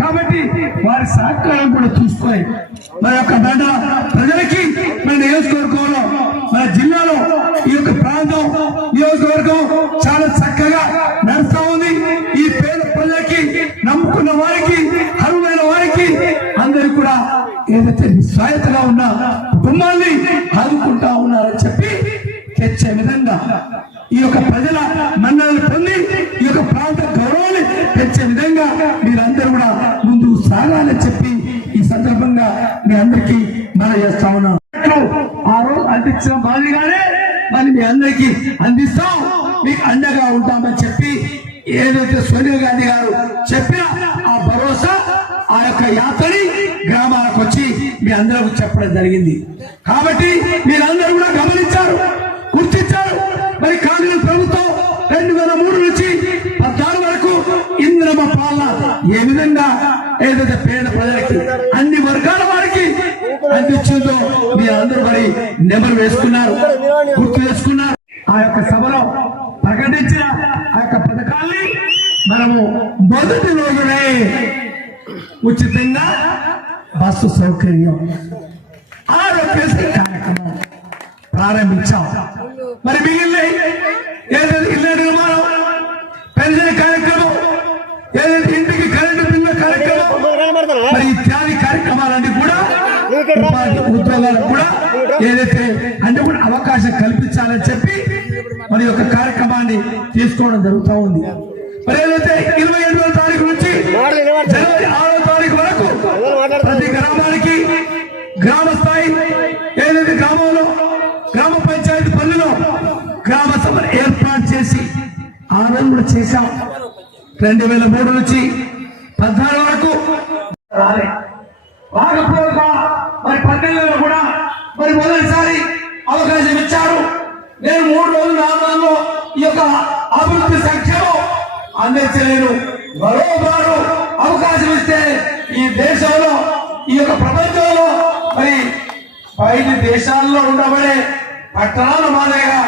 కాబట్టి వారి సహకారం కూడా చూసుకొని మన యొక్క దండ ప్రజలకి మన నియోజకవర్గంలో మన జిల్లాలో ఈ యొక్క ప్రాంతం నియోజకవర్గం చాలా చక్కగా నడుస్తా ఉంది. ఈ పేద ప్రజలకి నమ్ముకున్న వారికి అరువైన వారికి అందరూ కూడా ఏదైతే నిస్వాయతగా ఉన్న కుటుంబాన్ని ఆదుకుంటా ఉన్నారని చెప్పి తెచ్చే విధంగా ఈ యొక్క ప్రజల మన్నలను పొంది ఈ యొక్క ప్రాంత గౌరవం పెంచే విధంగా మీరందరూ కూడా ముందుకు సాగాలని చెప్పి ఈ సందర్భంగా మీ అందరికీ మన చేస్తా ఉన్నాం ఆ రోజు అందించిన మాదిరిగానే మరి మీ అందరికీ అందిస్తాం. మీకు అండగా ఉంటామని చెప్పి ఏదైతే సోనియా గాంధీ గారు చెప్పిన ఆ భరోసా ఆ యొక్క యాత్రని గ్రామాలకు వచ్చి మీ అందరూ చెప్పడం జరిగింది. కాబట్టి మీరందరూ కూడా గమనించారు గుర్తించారు. మరి కాంగ్రెస్ ప్రభుత్వం రెండు వేల మూడు నుంచి పద్నాలుగు వరకు ఇంద్రమ పాలన ఏ విధంగా ఏదైతే పేద ప్రజలకి అన్ని వర్గాల వారికి అందించిందో మీరు అందరూ నెమరు వేసుకున్నారు గుర్తు వేసుకున్నారు ఆ యొక్క సభలో ప్రకటించిన ఆ యొక్క పథకాల్ని మనము మొదటి రోజునే ఉచితంగా బస్సు సౌకర్యం ఆరోగ్యశ్రీ కార్యక్రమం ప్రారంభించాం మరి మిగిలిన ఏదైతే ఇళ్ళ నిర్మాణం పెన్షన్ కార్యక్రమం ఏదైతే ఇంటికి కరెంటు బిల్లు కార్యక్రమం మరి ఇత్యాది కార్యక్రమాలన్నీ కూడా ఉపాధి ఉద్యోగాలకు కూడా ఏదైతే అంటే కూడా అవకాశం కల్పించాలని చెప్పి మరి యొక్క కార్యక్రమాన్ని తీసుకోవడం జరుగుతూ ఉంది. మరి ఏదైతే ఇరవై ఎనిమిదో తారీఖు నుంచి జనవరి ఆరో తారీఖు వరకు ప్రతి గ్రామానికి గ్రామ స్థాయి ఏదైతే గ్రామంలో గ్రామ పంచాయతీ పల్లెలో గ్రామ సభను ఏర్పాటు చేసి ఆ రోజు కూడా చేశాం. రెండు వేల మూడు నుంచి పద్నాలుగు వరకు రాలే రాకపోగా మరి పద్దెనిమిదిలో కూడా మరి మొదటిసారి అవకాశం ఇచ్చారు. నేను మూడు రోజులు రావడంలో ఈ యొక్క అభివృద్ధి సంఖ్యలో అందించలేను. మరోమారు అవకాశం ఇస్తే ఈ దేశంలో ఈ యొక్క ప్రపంచంలో మరి బయట దేశాల్లో ఉండబడే పట్టణాల మాదిరిగా